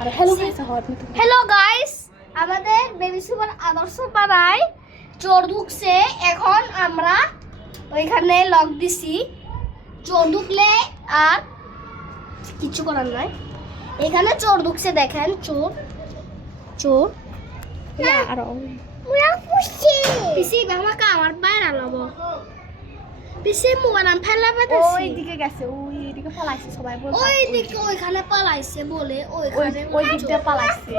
আর hello guys hello guys আমাদের baby super আদর্শ পাড়ায় চোর ঢুকছে এখন আমরা ওইখানে লক দিছি চোর ঢুকলে আর কিছু করার নাই এখানে চোর ঢুকছে দেখেন চোর চোর আর মুয়া পুষছে পিসি আমাকে আমার বাইরে লাবো পিসি মুয়ারাম ফেলা পেতেছি ওইদিকে গেছে ওইদিকে পালাইছে সবাই বলে ওইদিকে ওইখানে পালাইছে বলে ওইখানে ওই দিক দিয়ে পালাইছে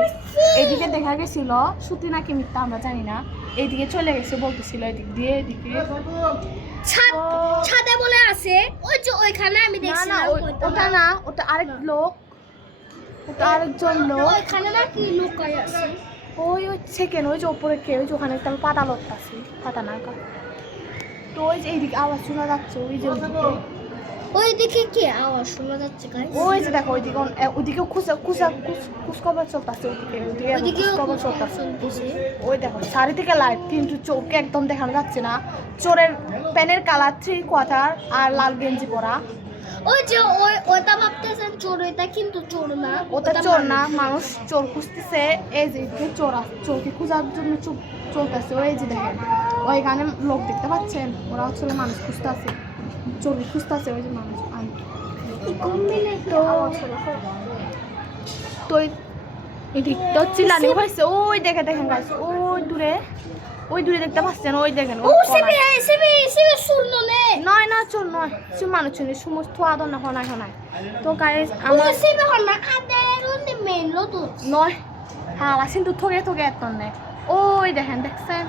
এইদিকে দেখা গেছিল সত্যি নাকি মিথ্যা আমরা জানি না এইদিকে চলে গেছে বলতেছিল এদিক দিয়ে এদিকে ছাদে বলে আছে ওই যে ওইখানে আমি দেখছিলাম ওটা না ওটা আরেক লোক ওটা আরেকজন লোক ওইখানে না কি লুকাই আছে ওই সেকেন্ড ওই যে ওপরে কে ওই যে ওখানে একটা পাতা লড়তাছি পাতা না তো ওই যে এইদিকে আওয়াজ শোনা যাচ্ছে ওই যে ওইদিকে কি আওয়াজ শোনা যাচ্ছে গাইস ওই যে দেখো ওইদিকে কুচকবর চলতেছে ওইদিকে কুচকবর চলতেছে ওই দেখো চারিদিকে লাইট কিন্তু চোখে একদম দেখানো যাচ্ছে না চোরের প্যানের কালার 3/4 আর লাল গেঞ্জি পরা ওই যে ওইটা ভাবতেছেন চোর ওইটা কিন্তু চোর না ওটা চোর না মানুষ চোর খুঁজতেছে এই যে চোরকে খোঁজার জন্য চলতেছে ওই যে দেখেন ওইখানে লোক দেখতে পাচ্ছেন ওরা হচ্ছে মানুষ খুঁজতেছে চোরকে খুঁজতেছে ওই যে মানুষ তো এদিকটা চিল্লানি হয়েছে ওই দেখেন গাছ ওই দূরে দেখতে পাচ্ছেন ওই দেখেন নয় না চোর নয় মানুষ চুনি সমস্ত আদর না হয় তো গাইস আমার নয় হ্যাঁ কিন্তু থগে এত নেই ওই দেখছেন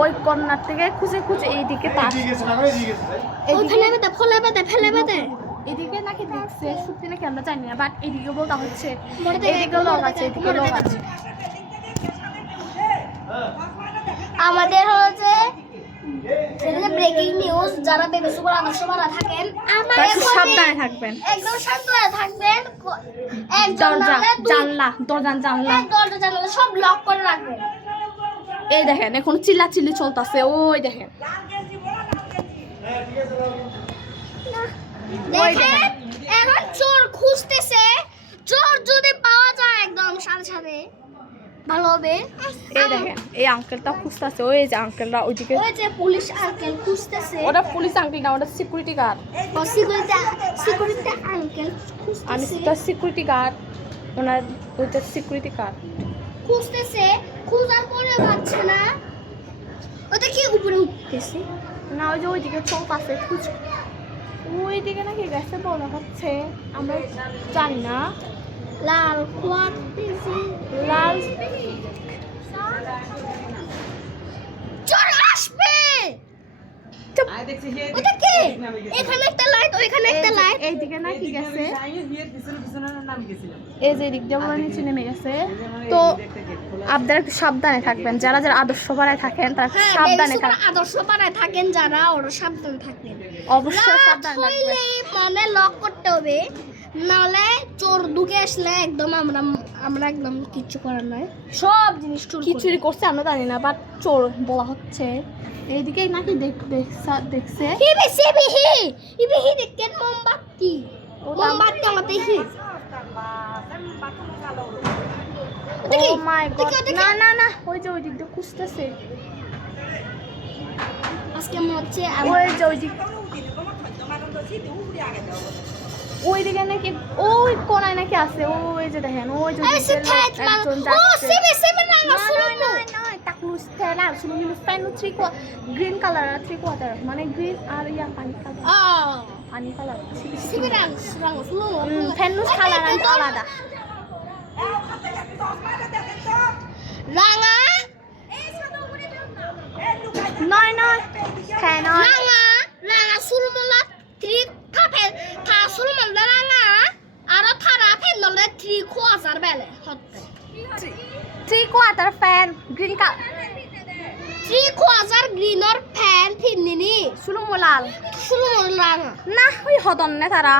ওই কর্নার থেকে খুঁজে এইদিকে এদিকে নাকি দেখছে সত্যি নাকি আমরা জানি না বাট এদিকে বলতে হচ্ছে এদিকে লোক আছে এদিকে লোক আছে আমাদের হচ্ছে ব্রেকিং নিউজ যারা বেবি সুপার আদর্শ পাড়া থাকেন সাবধানে থাকবেন একদম সাবধানে থাকবেন দরজা সব লক করে রাখবেন এই দেখেন এখন চিল্লাচিল্লি চলতেছে ওই দেখেন এখন চোর খুঁজতেছে চোর যদি পাওয়া যায় একদম সাথে ভালো হবে এই দেখেন এই আঙ্কেলটা খুঁজতেছে ওই যে আঙ্কেলরা ওইদিকে ওই যে পুলিশ আঙ্কেল খুঁজতেছে ওটা পুলিশ আঙ্কেল না ওটা সিকিউরিটি গার্ড সিকিউরিটি আঙ্কেল আমি সেটা সিকিউরিটি গার্ড ওনার ওইটা সিকিউরিটি গার্ড খুঁজতেছে খোঁজার পরে পাচ্ছে না ওটা কি উপরে উঠতেছে না ওই যে ওইদিকে চলতেছে ওইদিকে নাকি গেছে বলা হচ্ছে আমরা জানি না লাল কোয়াতেছে লাল চোর আসবে ওটা কি এখানে একটা লাইট ওইখানে একটা লাইট এইদিকে নাকি গেছে এই যে দিক দিয়ে বলে নিচে নেমে গেছে তো আপনারা একটু সাবধানে থাকবেন যারা আদর্শ পাড়ায় থাকেন তারা সাবধানে থাকবেন আদর্শ পাড়ায় থাকেন যারা ওরা সাবধানে থাকবেন অবশ্যই সাবধানে থাকবেন মানে লক করতে হবে নালে চোর ঢুকে আসলে একদম আমরা একদম কিচ্ছু করার নাই সব জিনিস চুরি করছে আমরা জানি না বাট চোর বলা হচ্ছে এইদিকে নাকি দেখছে ইবিহি দেখেন মোমবাতি আমাতে হি ও মাই গড না ওই যে ওই দিক দিয়ে খুঁজতেছে আজকে মরছে ওই যে ওই দিকে নাকি ওই কোনায় নাকি আছে ওই যে দেখেন ওই যে একজন যাচ্ছে গ্রিন কালার 3/4 মানে গ্রিন আর ইয়া পানি কালার ফেনুস কালার আলাদা রাঙা নয় হ্যাঁ রাঙা সুরমলা 3 সুরমলা রাঙা আর থারা ফেন দলে 3/4 বেলে হতে 3/4 ফ্যান গ্রিন কালার 3/4 গ্রিনর ফ্যান ফিননি সুলুমলাল রাঙা না ওই হদন না তারা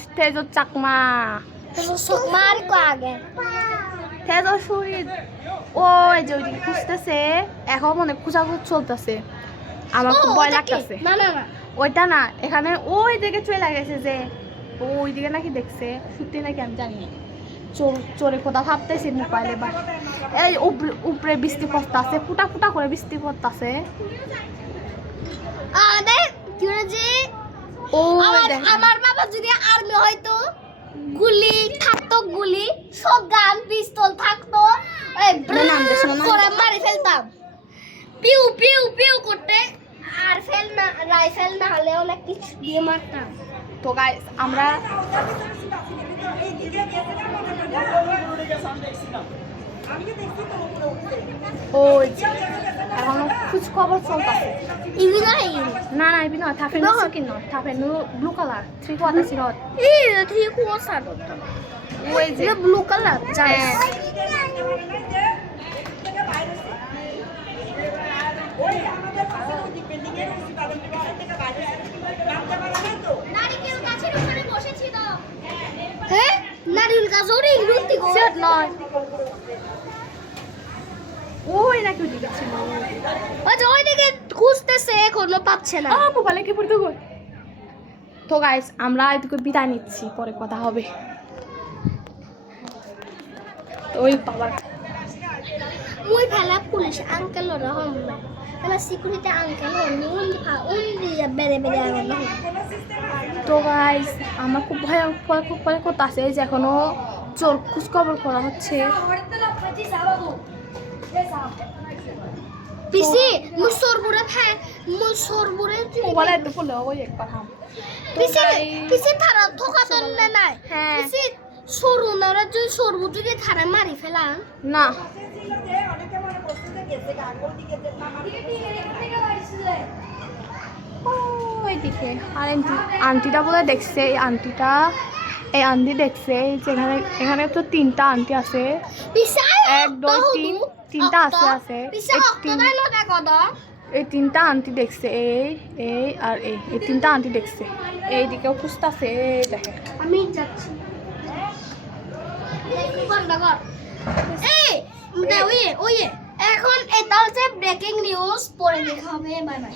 স্টেজো চাকমা সুকমার কো আগে তেজো শহীদ ওই যে ওইদিকে খুঁজতেছে এখন মনে খোঁজাখুঁজ চলতেছে আমার খুব ভয় ওটা কি? লাগতেছে। না না না ওইটা না, এখানে ওই দিকে চলে গেছে যে ওই দিকে নাকি দেখছে, সত্যি নাকি আমি জানি না। চোরে কথা ভাবতেছি মোবাইলে, বা এই উপরে বৃষ্টি পড়তাছে, ফুটা ফুটা করে বৃষ্টি পড়তাছে। আমাদের কি হয়েছে ও আমার বাবা যদি আর্মি হয়তো গুলি থাকতো, গুলি সব গান পিস্তল থাকতো, এই করে মারি ফেলতাম পিউ পিউ পিউ করতে, আর ফেল না রাইফেল না হলে অনেক কিছু দিয়ে মারতাম। তো গাইস আমরা ওই যে এখনো খোঁজ খবর চলতেছে। ইভি নাই না না ইবি নয়, থাফে নো স্কিন নয়, থাফে নো ব্লু কালার 3 কোয়ার্টার সিরত। এই ঠিক ওসার ওই যে ব্লু কালার জানেন নারিকেল গাছের উপরে বসেছিল। হ্যাঁ নারিকেল গাছ ওরে ইরুতি গো সেট নয়, ওই নাকি ওদিকে ছিল। আচ্ছা ওইদিকে খুঁজতেছে এখনো পাচ্ছে না। মোবাইলে কি পড়তে গো। তো গাইস আমরা এদিকে বিদায় নিচ্ছি, পরে কথা হবে। তো ওই বাবার মুই ফেলা পুলিশ আঙ্কেল ওরা হম না ফেলা সিকিউরিটি আঙ্কেল উনি বেড়ে বেড়ে আগে না। তো গাইস আমার খুব ভয় করতেছে যে এখনো চোর খোঁজ খবর করা হচ্ছে। পিসি মুই সরবুরে ফে মুই সরবুরে মোবাইলে একটু পড়লে ওই একবার হাম। পিসি পিসি থারা ধোকা তো নাই। হ্যাঁ পিসি সরু না ওরা যদি সরবু যদি থারা মারি ফেলান না, ওইদিকে আর আন্টিটা বলে দেখছে, এই আন্টি দেখছে যেখানে এখানে তো 3টা আন্টি আছে, পিসি 1 2 3 3টা আছে পিসি অক্টোদাই লগা কদ এই 3টা আন্টি দেখছে, এই আর এই 3টা আন্টি দেখছে। এইদিকেও খুঁজতেছে, দেখে আমি যাচ্ছি বন্ধ কর। এই ওয়ে এখন এটা হচ্ছে ব্রেকিং নিউজ, পরে দেখা হবে, বাই বাই।